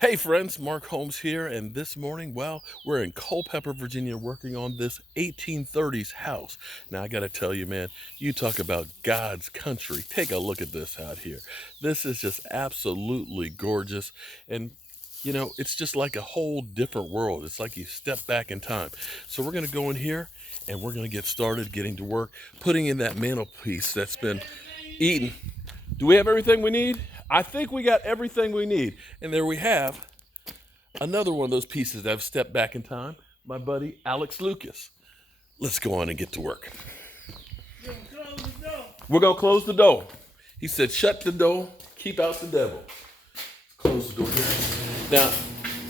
Hey friends, Mark Holmes here, and this morning, well, we're in Culpeper, Virginia, working on this 1830s house. Now, I gotta tell you, man, you talk about God's country. Take a look at this out here. This is just absolutely gorgeous, and it's just like a whole different world. It's like you step back in time. So we're gonna go in here, and we're gonna get started getting to work, putting in that mantelpiece that's been eaten. Do we have everything we need? I think we got everything we need. And there we have another one of those pieces that have stepped back in time, my buddy Alex Lucas. Let's go on and get to work. We're going to close the door. He said, shut the door, keep out the devil. Close the door here. Now,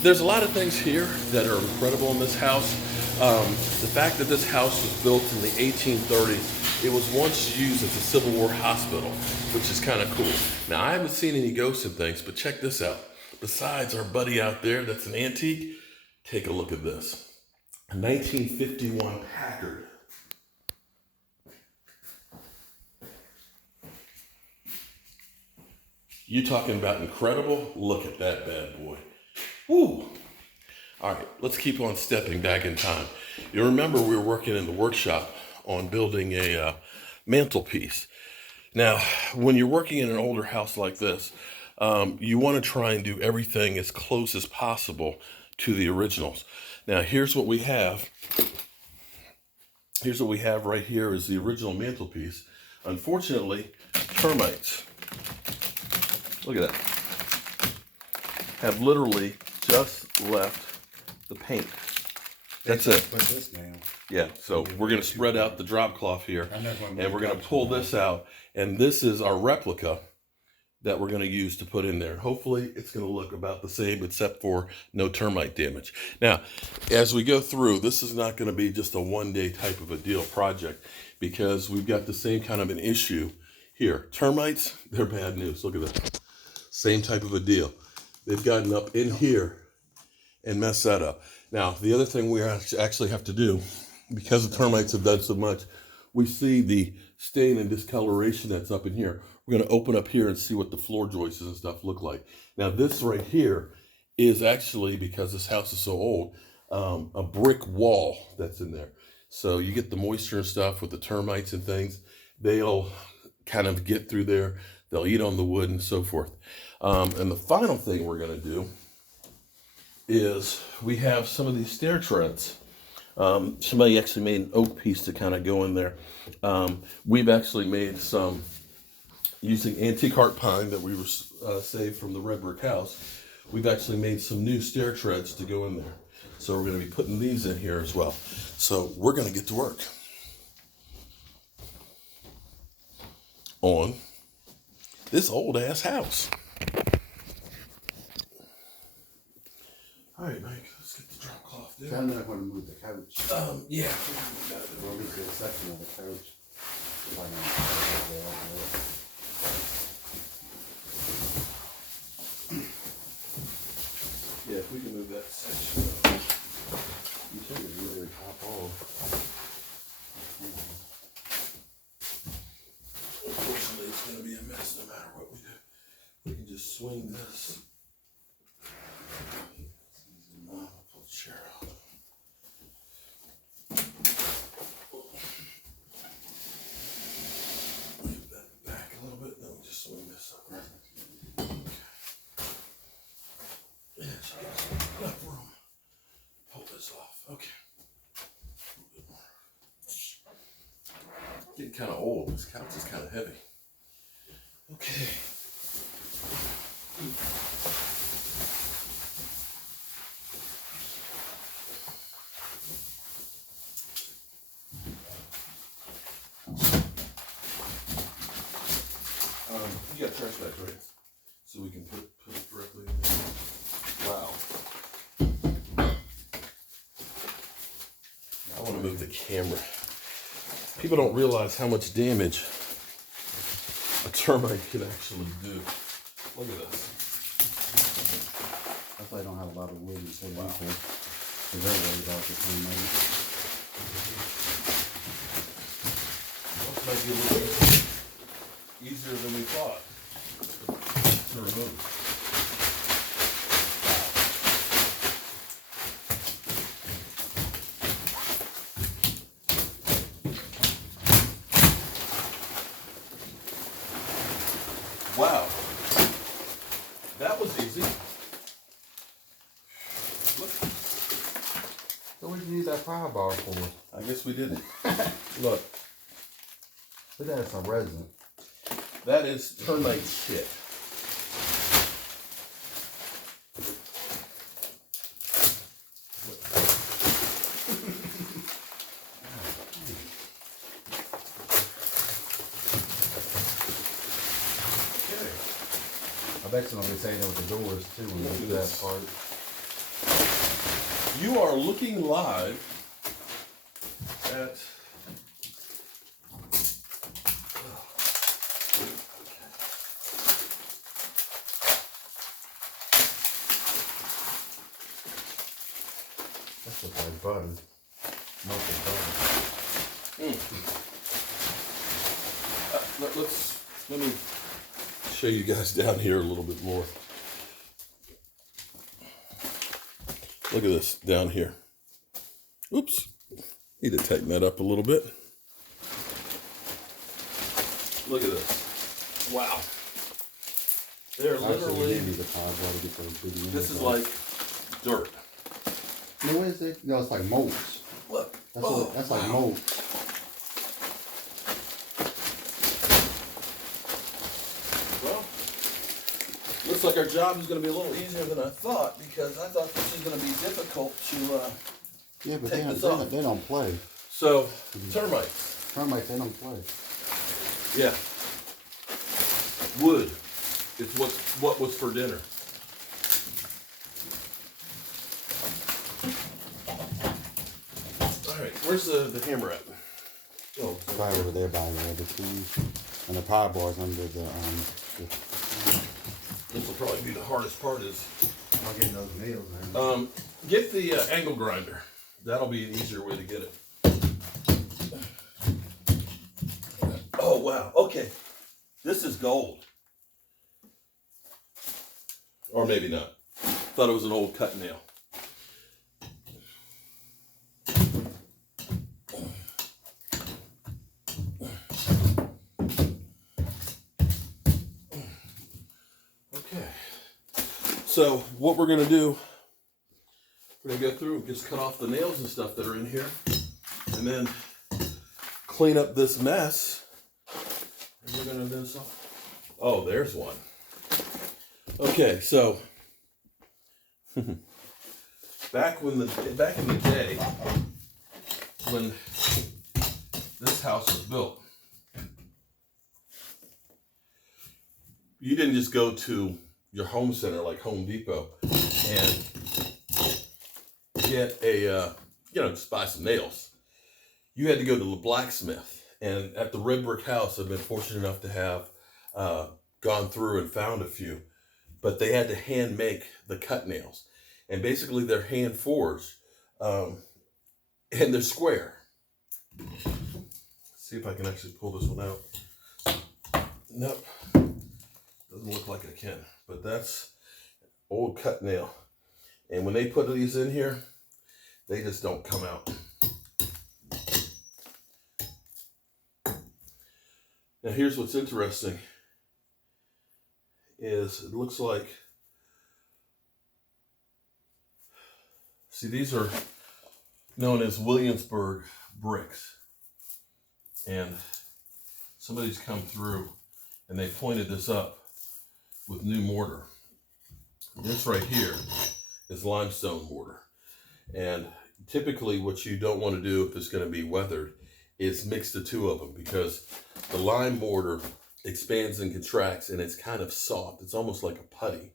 there's a lot of things here that are incredible in this house. The fact that this house was built in the 1830s, it was once used as a Civil War hospital, which is kind of cool. Now, I haven't seen any ghosts and things, but check this out. Besides our buddy out there that's an antique, take a look at this. A 1951 Packard. You talking about incredible? Look at that bad boy. Woo! All right, let's keep on stepping back in time. You remember we were working in the workshop on building a mantelpiece. Now, when you're working in an older house like this, you want to try and do everything as close as possible to the originals. Now, here's what we have. Here's what we have right here is the original mantelpiece. Unfortunately, termites, look at that, have literally just left the paint. That's it. Yeah, so we're going to spread out the drop cloth here, and we're going to pull this out, and this is our replica that we're going to use to put in there. Hopefully it's going to look about the same except for no termite damage. Now, as we go through, this is not going to be just a one-day type of a deal project because we've got the same kind of an issue here. Termites, they're bad news. Look at that. Same type of a deal. They've gotten up in here and messed that up. Now, the other thing we actually have to do, because the termites have done so much, we see the stain and discoloration that's up in here. We're going to open up here and see what the floor joists and stuff look like. Now, this right here is actually, because this house is so old, a brick wall that's in there. So you get the moisture and stuff with the termites and things. They'll kind of get through there. They'll eat on the wood and so forth. And the final thing we're going to do is we have some of these stair treads. Somebody actually made an oak piece to kind of go in there. We've actually made some using antique heart pine that we were saved from the red brick house. We've actually made some new stair treads to go in there. So we're going to be putting these in here as well. So we're going to get to work on this old ass house. All right, Mike, let's get the drop cloth there. I'm not going to move the couch. Yeah. We'll get to a section of the couch. Yeah, if we can move that section. You said it was really top off. Unfortunately, it's going to be a mess no matter what we do. We can just swing this. Pull the chair out. Move that back a little bit, then we just swing this up. Yeah, so there's enough room. Pull this off. Okay. A little bit more. Getting kind of old. This couch is kind of heavy. Okay. You got trash bags, right? So we can put it directly in there. Wow. I want to move the camera. People don't realize how much damage a termite can actually do. Look at this. That's why I don't have a lot of wood and so wow. Because they're worried about the termite. Looks might be a little bit easier than we thought to remove. Wow. you need that pie bar for? I guess we didn't. Look. But that's some resin. That is termite shit. I bet you're gonna be saying that with the doors too when you do that part. You are looking live at That looks like butter. Melted butter. let me show you guys down here a little bit more. Look at this down here. Oops. Need to tighten that up a little bit. Look at this. Wow. They're literally. This is like dirt. You know what is it? No, it's like mulch. Look. That's like mulch. Well, looks like our job is going to be a little easier than I thought, because I thought this was going to be difficult to yeah, but take this off. They don't play. So, termites. Termites, they don't play. Yeah. Wood. It's what was for dinner. All right, where's the hammer at? Oh, it's probably over there by the tools. And the pie bar's under the This will probably be the hardest part is I'll get those nails there. Get the angle grinder. That'll be an easier way to get it. Oh wow, okay. This is gold. Or maybe not. Thought it was an old cut nail. Okay. So what we're gonna do, we're gonna go through and just cut off the nails and stuff that are in here, and then clean up this mess. And we're gonna do some. Oh, there's one. Okay, so back in the day when this house was built, you didn't just go to your home center like Home Depot and get a just buy some nails. You had to go to the blacksmith, and at the red brick house, I've been fortunate enough to have gone through and found a few. But they had to hand make the cut nails, and basically they're hand forged, and they're square. Let's see if I can actually pull this one out. Nope, doesn't look like I can. But that's old cut nail, and when they put these in here, they just don't come out. Now here's what's interesting. Is it looks like, see, these are known as Williamsburg bricks, and somebody's come through and they pointed this up with new mortar. This right here is limestone mortar, and typically what you don't want to do if it's going to be weathered is mix the two of them, because the lime mortar expands and contracts, and it's kind of soft. It's almost like a putty.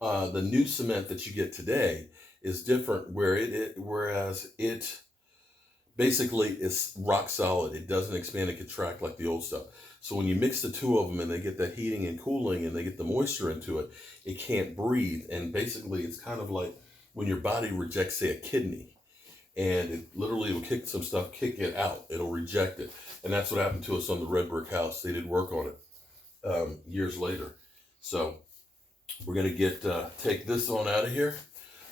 The new cement that you get today is different, whereas it basically is rock solid. It doesn't expand and contract like the old stuff. So when you mix the two of them and they get that heating and cooling and they get the moisture into it, it can't breathe. And basically it's kind of like when your body rejects, say, a kidney, and it literally will kick it out. It'll reject it. And that's what happened to us on the red brick house. They did work on it years later. So we're going to take this on out of here.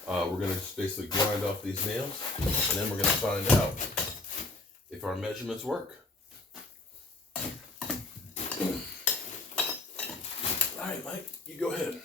We're going to just basically grind off these nails, and then we're going to find out if our measurements work. All right, Mike, you go ahead.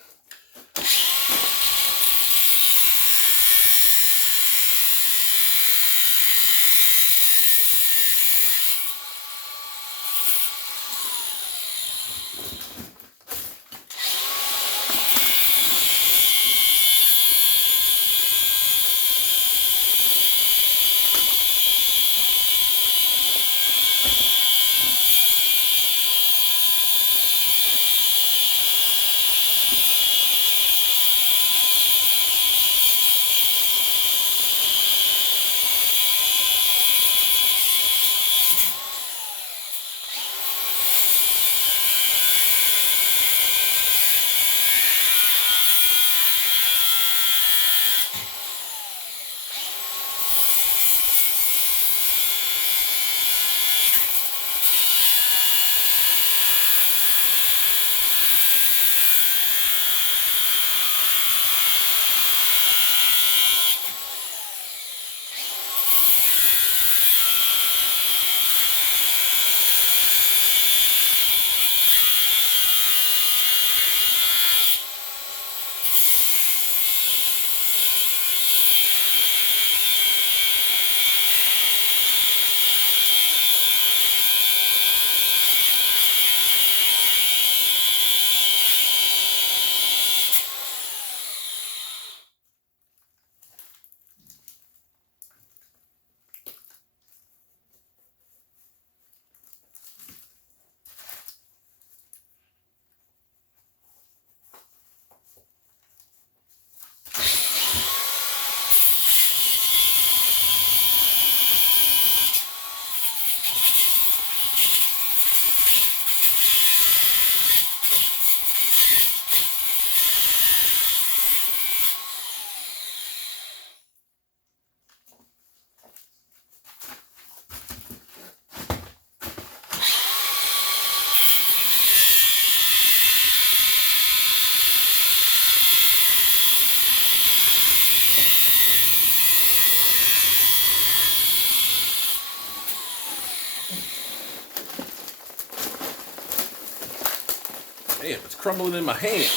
crumbling in my hand.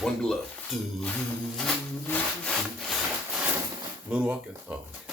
One glove. Moonwalking. Oh, okay.